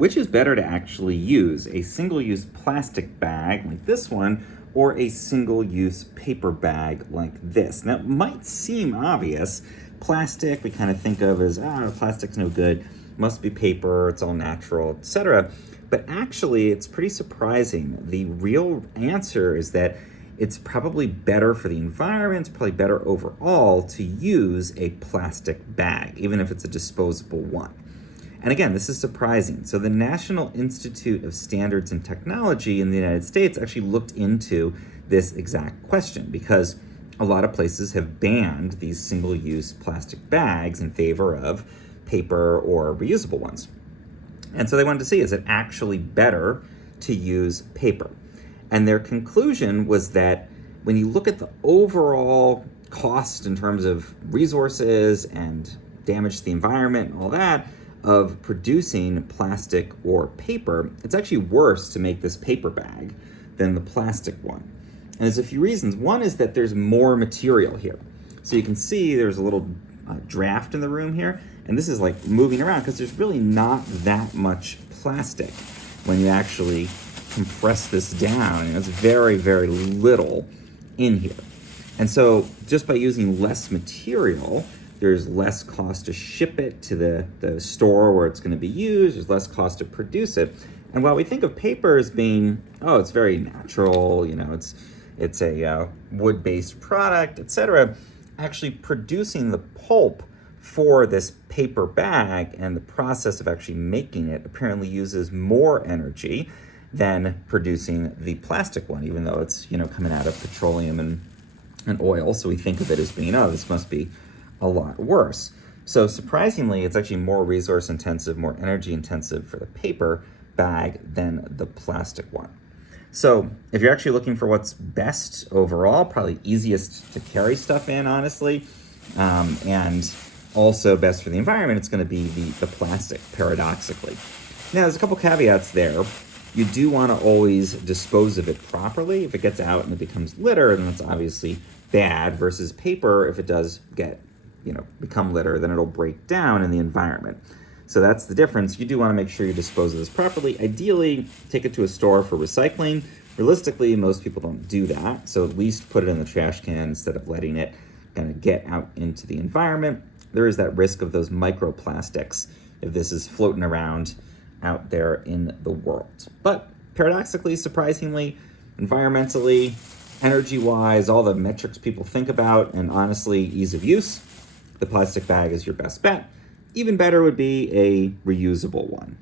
which is better to actually use, a single-use plastic bag like this one, or a single-use paper bag like this? Now, it might seem obvious. Plastic, we kind of think of as, plastic's no good, must be paper, it's all natural, etc. But actually, it's pretty surprising. The real answer is that it's probably better for the environment, it's probably better overall to use a plastic bag, even if it's a disposable one. And again, this is surprising. So the National Institute of Standards and Technology in the United States actually looked into this exact question, because a lot of places have banned these single-use plastic bags in favor of paper or reusable ones. And so they wanted to see, is it actually better to use paper? And their conclusion was that when you look at the overall cost in terms of resources and damage to the environment and all that of producing plastic or paper, it's actually worse to make this paper bag than the plastic one. And there's a few reasons. One is that there's more material here. So you can see there's a little draft in the room here, and this is like moving around because there's really not that much plastic when you actually compress this down. It's very, very little in here. And so just by using less material, there's less cost to ship it to the store where it's going to be used. There's less cost to produce it. And while we think of paper as being, it's very natural, it's a wood-based product, etc., actually producing the pulp for this paper bag and the process of actually making it apparently uses more energy than producing the plastic one, even though it's coming out of petroleum and oil. So we think of it as being, this must be a lot worse. So surprisingly, it's actually more resource intensive, more energy intensive for the paper bag than the plastic one. So if you're actually looking for what's best overall, probably easiest to carry stuff in, honestly, and also best for the environment, it's going to be the plastic, paradoxically. Now, there's a couple caveats there. You do want to always dispose of it properly. If it gets out and it becomes litter, then that's obviously bad, versus paper, if it does get, become litter, then it'll break down in the environment. So that's the difference. You do want to make sure you dispose of this properly. Ideally, take it to a store for recycling. Realistically, most people don't do that. So at least put it in the trash can instead of letting it kind of get out into the environment. There is that risk of those microplastics if this is floating around out there in the world. But paradoxically, surprisingly, environmentally, energy-wise, all the metrics people think about, and honestly, ease of use, the plastic bag is your best bet. Even better would be a reusable one.